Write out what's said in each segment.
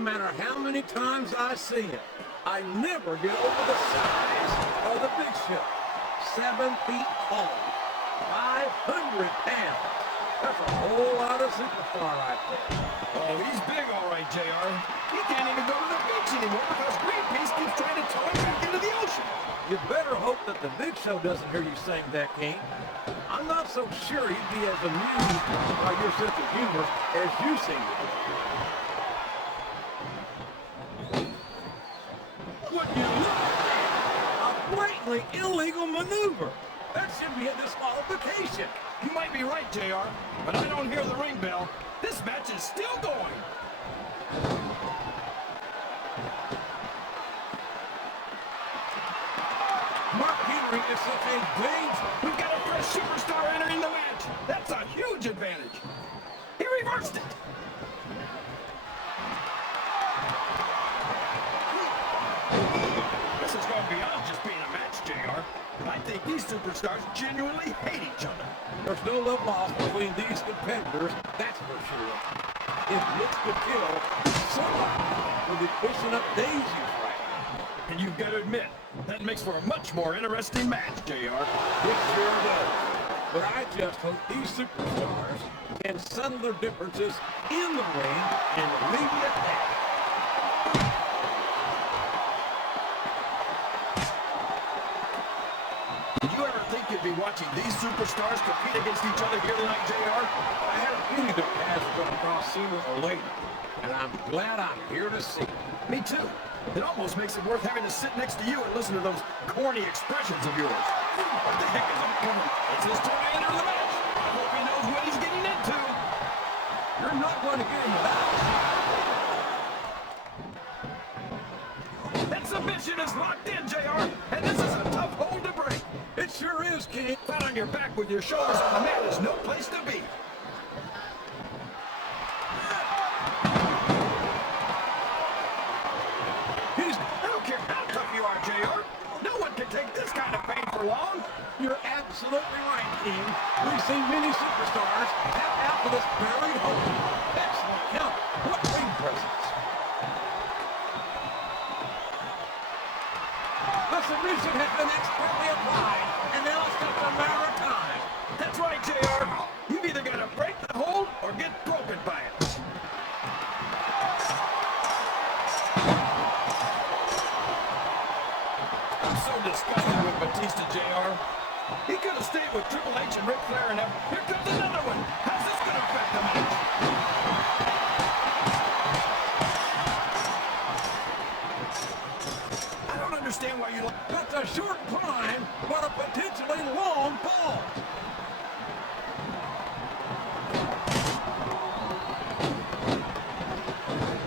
matter how many times I see him, I never get over the size of the Big Show. 7 feet tall, 500 pounds. That's a whole lot of superstar right there. Oh, he's big all right, JR. He can't even go to the beach anymore because Greenpeace keeps trying to tow him back into the ocean. You better hope that the Big Show doesn't hear you saying that, King. I'm not so sure he'd be as amused by your sense of humor as you seem to be. What you look at? A blatantly illegal maneuver. That should be a disqualification. You might be right, JR, but I don't hear the ring bell. This match is still going. Mark Henry is such a danger. We've got a fresh superstar entering the match. That's a huge advantage. He reversed it. This is going beyond just being a match, JR. I think these superstars genuinely hate each other. There's no love lost between these competitors, that's for sure. If looks could kill, somebody will be pushing up daisies right now. And you've got to admit, that makes for a much more interesting match, JR. It sure does. But I just hope these superstars can settle their differences in the ring and leave it at that. Did you ever think you'd be watching these superstars compete against each other here tonight, JR? I had a feeling their paths would come across sooner or later, and I'm glad I'm here to see it. Me too. It almost makes it worth having to sit next to you and listen to those corny expressions of yours. What the heck is it? It's his turn to enter the match. I hope he knows what he's getting into. You're not going to get him without. That submission is locked in, JR, and this is a tough hold to break. It sure is, King. Flat on your back with your shoulders on the mat is no place to be. I don't care how tough you are, JR. No one can take this kind of pain for long. You're absolutely right, King. We've seen many superstars tap out for this very hold. Excellent count. What ring presence. The submission has been expertly applied, and now it's just a matter of time. That's right, JR. You've either got to break the hold or get broken by it. I'm so disgusted with Batista, JR. He could have stayed with Triple H and Ric Flair, and here comes another one. How's this going to affect the match? I don't understand why you like... That's a short climb, but a potentially long fall.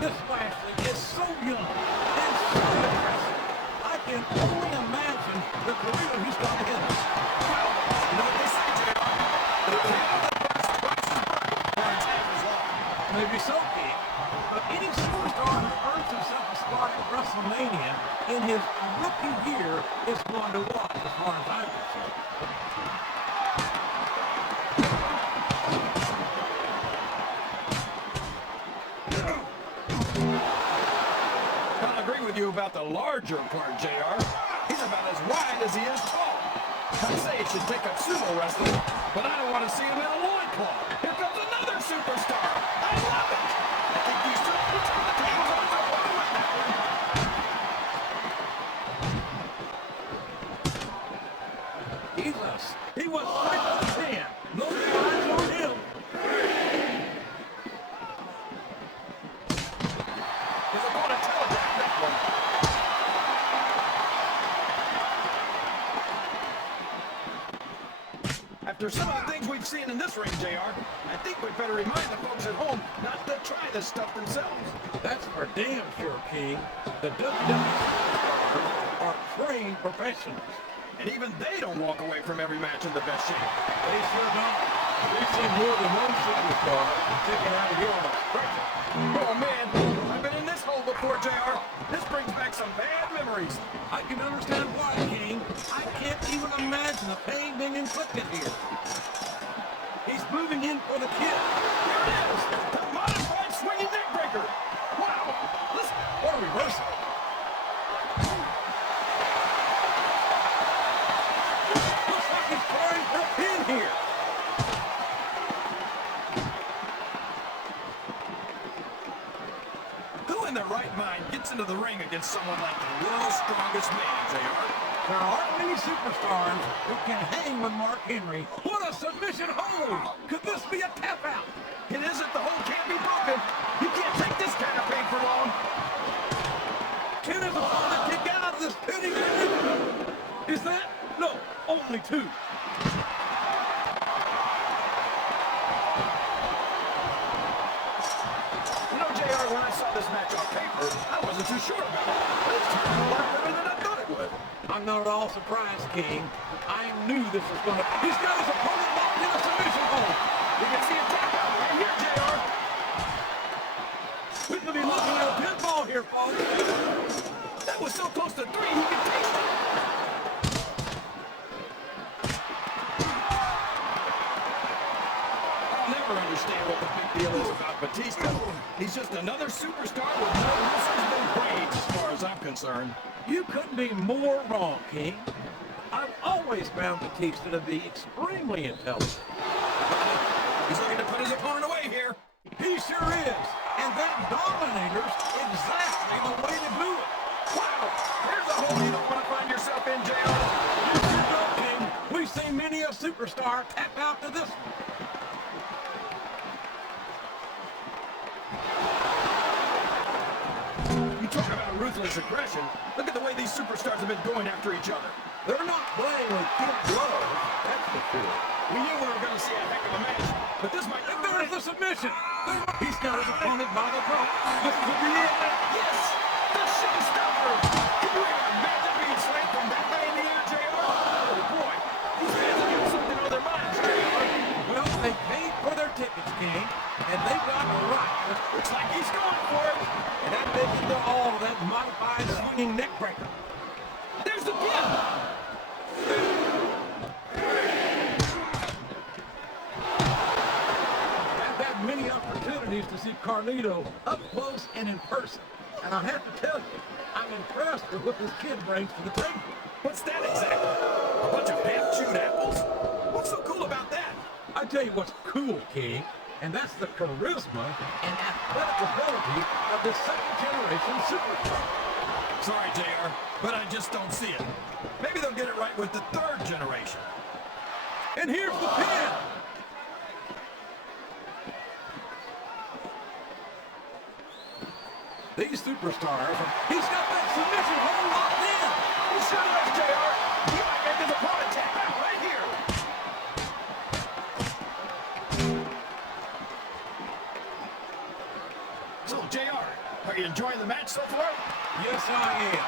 This Lashley is so young and so aggressive. I can only imagine the Carlito he's got ahead of us. Well, you know what they say, JR? The tail that bucks the price is right, or its half is long. Maybe so, King. But any superstar who earns himself a spot at WrestleMania in his rookie year is going to watch, as far as I'm concerned. I'll agree with you about the larger part, JR. He's about as wide as he is tall. I'd say he should take up sumo wrestling, but I don't want to see him in a loincloth. Here comes another superstar. I love it. I think these two will turn the tables on their own with that one. He was right on his hand. No eyes on him. His opponent telegraphed that one. After some of the things we've seen in this ring, JR, I think we'd better remind the folks at home not to try this stuff themselves. That's for damn sure, King. The WWE are trained professionals. And even they don't walk away from every match in the best shape. They sure don't. We've seen more than one superstar taken out of here on a stretcher. Oh man, I've been in this hole before, JR. This brings back some bad memories. I can understand why, King. I can't even imagine the pain being inflicted here. He's moving in for the kill. Here it is, the modified swinging neck breaker. Wow, into the ring against someone like the world's strongest man, JR. There aren't many superstars who can hang with Mark Henry. What a submission hold! Could this be a tap out? It isn't. The hold can't be broken. You can't take this kind of pain for long. Can his opponent kick out of this pinning ring? Is that? No, only two. You know, JR, when I saw this match on paper, I wasn't too sure about it. But it's turned out a lot better than I thought it would. I'm not at all surprised, King. I knew this was going to... He's got his opponent locked in a submission hold. You can see a tap out right here, JR. We could be looking at a pinfall here, folks. That was so close to 3, he could taste it. I'll never understand what the big deal is about Batista. He's just another superstar with more muscles than brains, as far as I'm concerned. You couldn't be more wrong, King. I've always found Batista to be extremely intelligent. He's looking to put his opponent away here. He sure is. And that Dominator's exactly the way to do it. Wow, here's a hole you don't want to find yourself in, JR. You sure don't, King. We've seen many a superstar tap out to this one. You talk about ruthless aggression. Look at the way these superstars have been going after each other. They're not playing with kid gloves, that's for sure. We knew we were going to see a heck of a match, but this might... And there's the submission. He's got his opponent by the throat. This will be it. Yes! The showstopper! Can you even imagine being slayed from that way in the air, JR? Oh, boy. These fans have got something on their minds, JR. Well, they paid for their tickets, King, and they've got a right. Looks like he's going for it. And that makes into all that modified swinging neck breaker. There's the pin! I've had many opportunities to see Carlito up close and in person. And I have to tell you, I'm impressed with what this kid brings to the table. What's that exactly? A bunch of half-chewed apples? What's so cool about that? I tell you what's cool, King, and that's the charisma and athletic ability of this second-generation superstar. Sorry, JR, but I just don't see it. Maybe they'll get it right with the 3rd generation. And here's the pin. These superstars, he's got that submission hold locked in. He sure does, JR. He might make his opponent tap out right here. So, JR, are you enjoying the match so far? Yes, I am.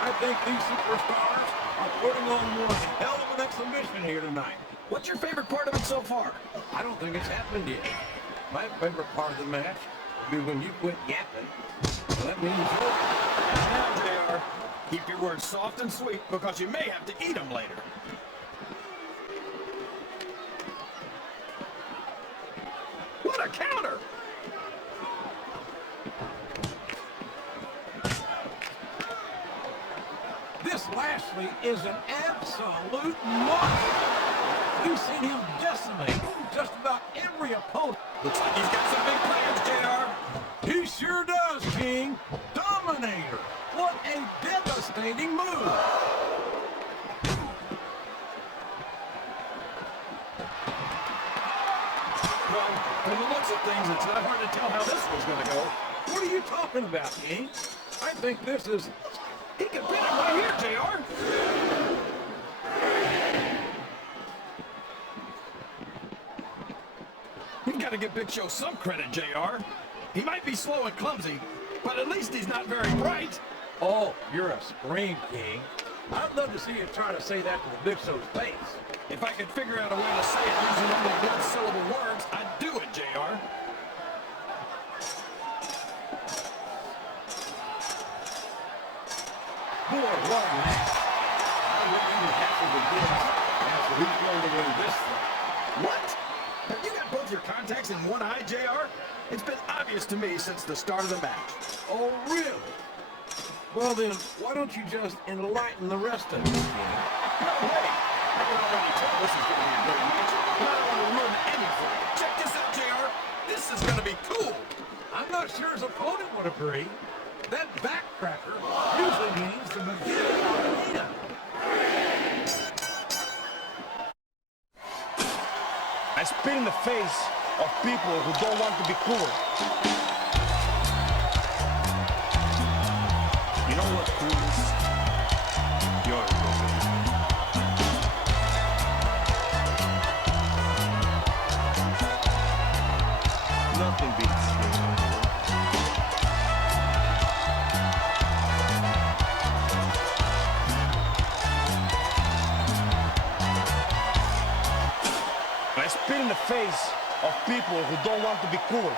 I think these superstars are putting on one hell of an exhibition here tonight. What's your favorite part of it so far? I don't think it's happened yet. My favorite part of the match will be when you quit yapping. Let me enjoy it. Now, JR, keep your words soft and sweet because you may have to eat them later. What a counter! This Lashley is an absolute monster. We've seen him decimate just about every opponent. Looks like he's got some big plans, JR. He sure does, King. Dominator. What a devastating move. Well, from the looks of things, it's not hard to tell how this one's going to go. What are you talking about, King? I think this is... He can pin it right here, JR. You got to give Big Show some credit, JR. He might be slow and clumsy, but at least he's not very bright. Oh, you're a scream, King. I'd love to see you try to say that to the Big Show's face. If I could figure out a way to say it using only one-syllable words, I'd do it, JR. Boy, what a match. I wouldn't even have to begin after who's going to win this thing. What? Have you got both your contacts in one eye, JR? It's been obvious to me since the start of the match. Oh, really? Well then, why don't you just enlighten the rest of us, King? No way! I can already tell this is going to be a great match, but I don't want to ruin anything. Check this out, JR. This is going to be cool. I'm not sure his opponent would agree. That backcracker usually means the beginning of the end. I spit in the face of people who don't want to be cool. You know what cool is? You're nothing beats you. I spit in the face of people who don't want to be cool.